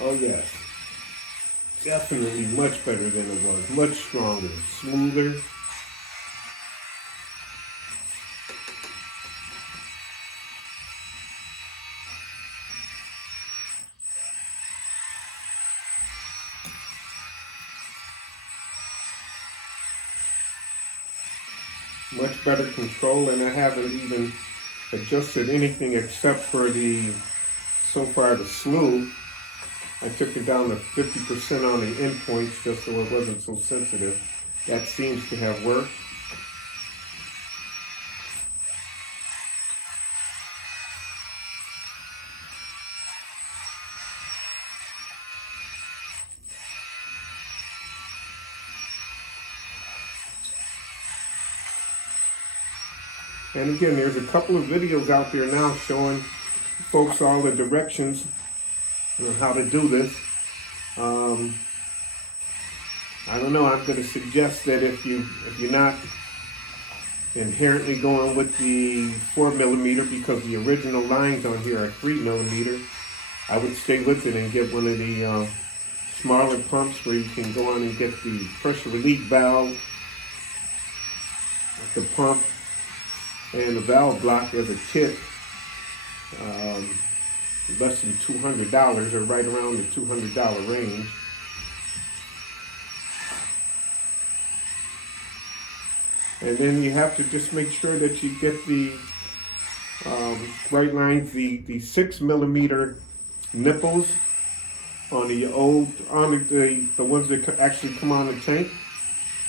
Oh yes, definitely much better than it was. Much stronger, smoother. Much better control, and I haven't even adjusted anything except for so far the slew. I took it down to 50% on the endpoints just so it wasn't so sensitive. That seems to have worked. And again, there's a couple of videos out there now showing folks all the directions on how to do this. I don't know, I'm going to suggest that if you're not inherently going with the 4mm, because the original lines on here are 3mm, I would stay with it and get one of the smaller pumps where you can go on and get the pressure relief valve, the pump, and the valve block as a kit. Less than $200, or right around the $200 range. And then you have to just make sure that you get the right lines, the 6mm nipples on the ones that actually come on the tank.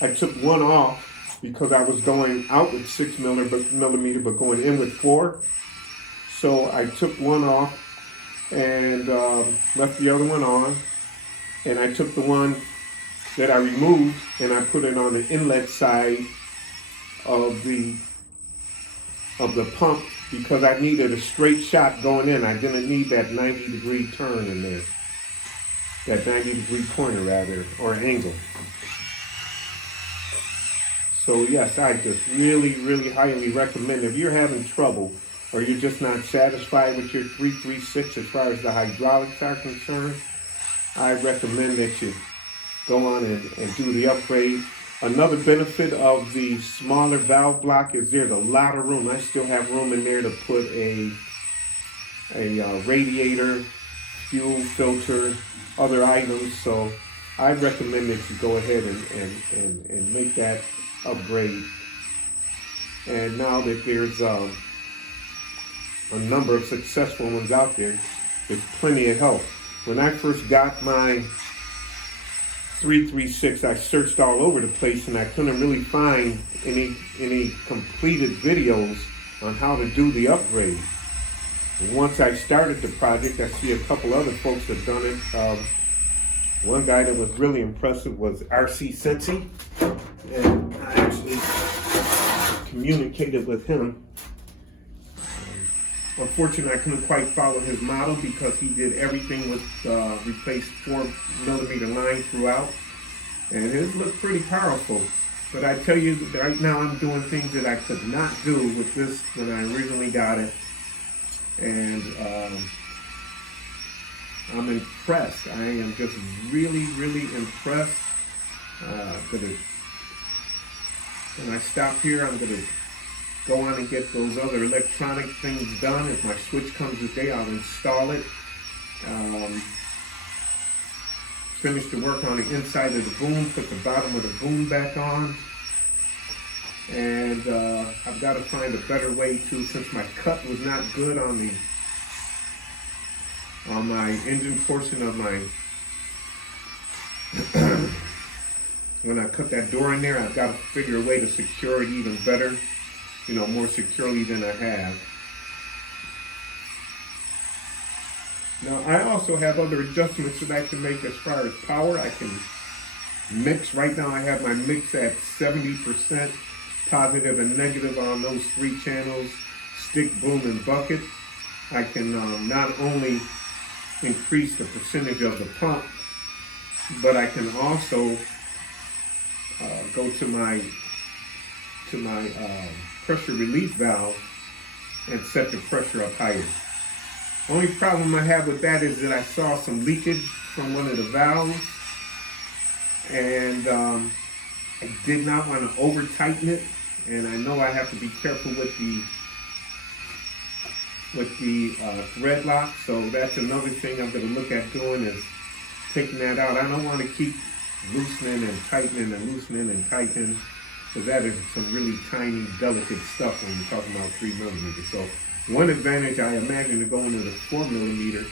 I took one off because I was going out with 6mm but going in with 4. So I took one off and left the other one on, and I took the one that I removed and I put it on the inlet side of the pump because I needed a straight shot going in. I didn't need that 90-degree turn in there, that 90-degree corner rather, or angle. So yes, I just really highly recommend, if you're having trouble or you're just not satisfied with your 336 as far as the hydraulics are concerned, I recommend that you go on and do the upgrade. Another benefit of the smaller valve block is there's a lot of room. I still have room in there to put a radiator, fuel filter, other items. So I recommend that you go ahead and make that upgrade. And now that there's a number of successful ones out there, there's plenty of help. When I first got my 336, I searched all over the place and I couldn't really find any completed videos on how to do the upgrade. And once I started the project, I see a couple other folks have done it. One guy that was really impressive was RC Sensi, and I actually communicated with him. Unfortunately, I couldn't quite follow his model because he did everything with replaced 4mm line throughout, and his looked pretty powerful. But I tell you, right now I'm doing things that I could not do with this when I originally got it, and I'm impressed. I am just really impressed. When I stop here, I'm gonna go on and get those other electronic things done. If my switch comes today, I'll install it. Finish the work on the inside of the boom, put the bottom of the boom back on. And I've got to find a better way to, since my cut was not good on my engine portion of my, when I cut that door in there, I've got to figure a way to secure it even better. More securely than I have. Now, I also have other adjustments that I can make as far as power. I can mix. Right now, I have my mix at 70% positive and negative on those 3 channels, stick, boom, and bucket. I can not only increase the percentage of the pump, but I can also go to my pressure relief valve and set the pressure up higher. Only problem I have with that is that I saw some leakage from one of the valves, and I did not want to over tighten it, and I know I have to be careful with the thread lock, so that's another thing I'm going to look at doing, is taking that out. I don't want to keep loosening and tightening and loosening and tightening, because that is some really tiny, delicate stuff when you're talking about 3 millimeters. So one advantage I imagine of going to the 4 millimeter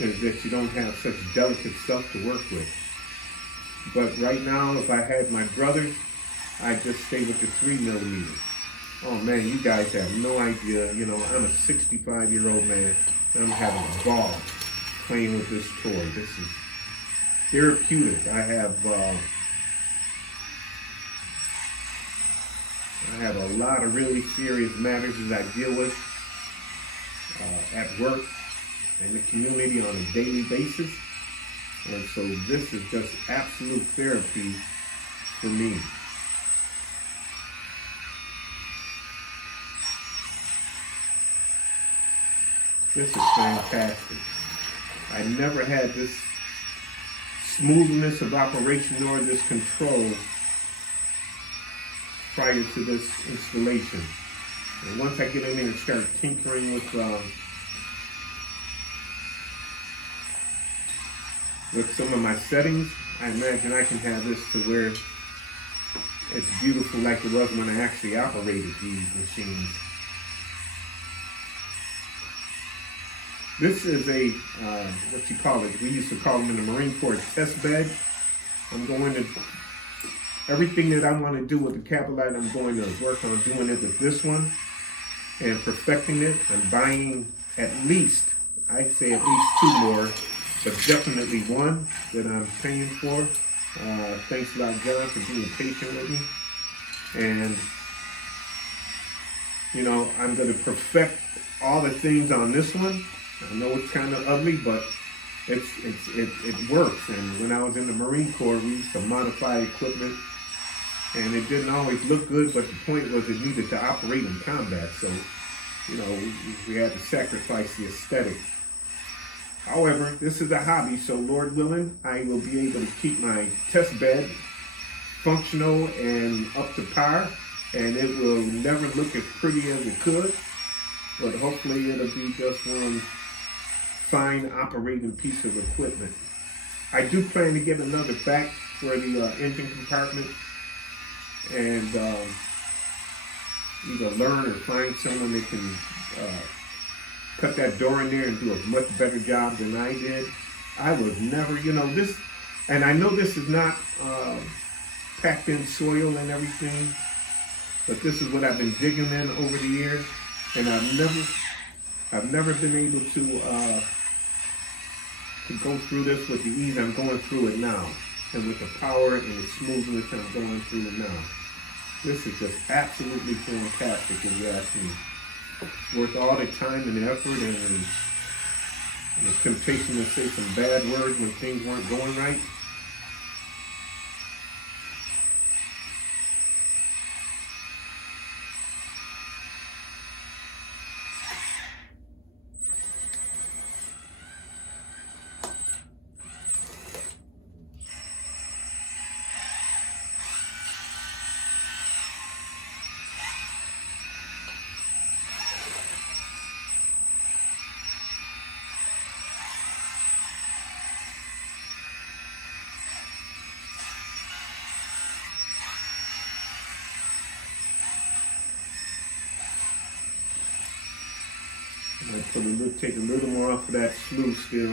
is that you don't have such delicate stuff to work with. But right now, if I had my brothers, I'd just stay with the 3 millimeter. Oh man, you guys have no idea. You know, I'm a 65-year-old man, and I'm having a ball playing with this toy. This is therapeutic. I have a lot of really serious matters that I deal with at work and the community on a daily basis. And so this is just absolute therapy for me. This is fantastic. I never had this smoothness of operation nor this control prior to this installation. And once I get in there and start tinkering with some of my settings, I imagine I can have this to where it's beautiful like it was when I actually operated these machines. This is a, what you call it, we used to call them in the Marine Corps, test bed. I'm going to, everything that I want to do with the Cabalite, I'm going to work on doing it with this one and perfecting it. I'm buying at least, I'd say at least 2 more, but definitely 1 that I'm paying for. Thanks a lot, John, for being patient with me. And, you know, I'm going to perfect all the things on this one. I know it's kind of ugly, but it works. And when I was in the Marine Corps, we used to modify equipment, and it didn't always look good, but the point was it needed to operate in combat. So, you know, we had to sacrifice the aesthetic. However, this is a hobby, so Lord willing, I will be able to keep my test bed functional and up to par, and it will never look as pretty as it could, but hopefully it'll be just one fine operating piece of equipment. I do plan to get another back for the engine compartment, and either learn or find someone that can cut that door in there and do a much better job than I did. I was never, you know, this, and I know this is not packed in soil and everything, but this is what I've been digging in over the years, and I've never been able to go through this with the ease I'm going through it now, and with the power and the smoothness I'm going through it now. This is just absolutely fantastic, if you ask me. It's worth all the time and the effort and the temptation to say some bad words when things weren't going right. I take a little more off of that slew still.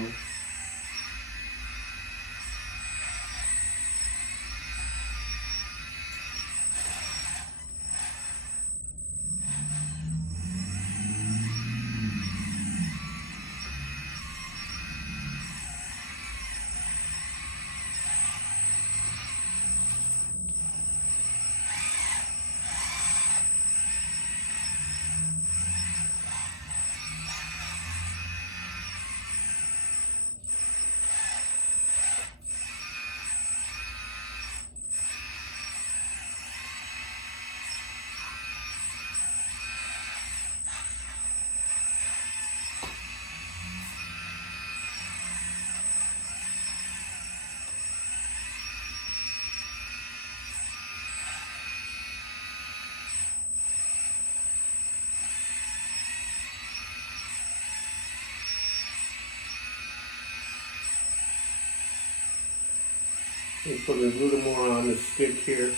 And put a little more on the stick here.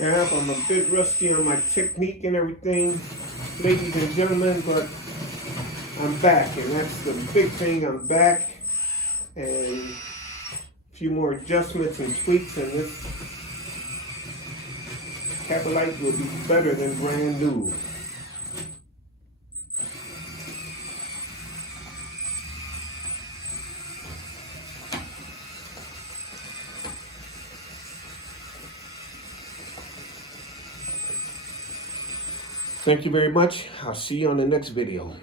Yeah, I'm a bit rusty on my technique and everything, ladies and gentlemen, but I'm back, and that's the big thing. I'm back, and a few more adjustments and tweaks, and this Capolite will be better than brand new. Thank you very much. I'll see you on the next video.